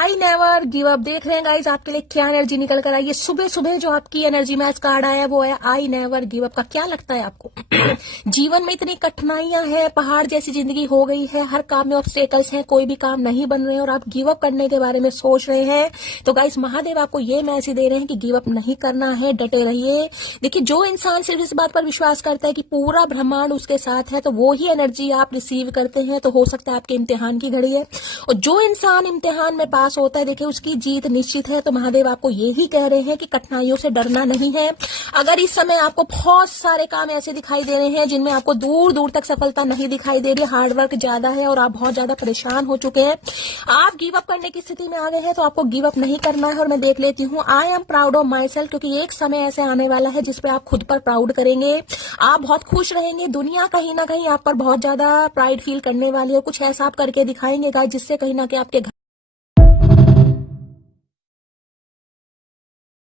I never give up. देख रहे हैं गाइज आपके लिए क्या एनर्जी निकल कर आई है। सुबह सुबह जो आपकी एनर्जी में आज कार्ड आया वो है आई नेवर गिव अप का। क्या लगता है आपको जीवन में इतनी कठिनाइयां हैं, पहाड़ जैसी जिंदगी हो गई है, हर काम में ऑब्स्टेकल्स हैं, कोई भी काम नहीं बन रहे हैं और आप गिव अप करने के बारे में सोच रहे हैं, तो गाइज महादेव आपको ये मैसेज दे रहे हैं कि गिव अप नहीं करना है, डटे रहिए। देखिए जो इंसान सिर्फ इस बात पर विश्वास करता है कि पूरा ब्रह्मांड उसके साथ है, तो वो ही एनर्जी आप रिसीव करते हैं। तो हो सकता है आपके इम्तिहान की घड़ी है, और जो इंसान इम्तिहान में पास होता है देखिए उसकी जीत निश्चित है। तो महादेव आपको यही कह रहे हैं कि कठिनाइयों से डरना नहीं है। अगर इस समय आपको बहुत सारे काम ऐसे दिखाई दे रहे हैं जिनमें आपको दूर दूर तक सफलता नहीं दिखाई दे रही, हार्डवर्क ज्यादा है और आप बहुत ज्यादा परेशान हो चुके हैं, आप गिव अप करने की स्थिति में आ गए हैं, तो आपको गिव अप नहीं करना है। और मैं देख लेती हूँ I am proud of my self, क्योंकि एक समय ऐसे आने वाला है जिसपे आप खुद पर प्राउड करेंगे, आप बहुत खुश रहेंगे। दुनिया कहीं ना कहीं आप पर बहुत ज्यादा प्राइड फील करने वाली है, कुछ ऐसा आप करके दिखाएंगे गाइस जिससे कहीं ना कहीं आपके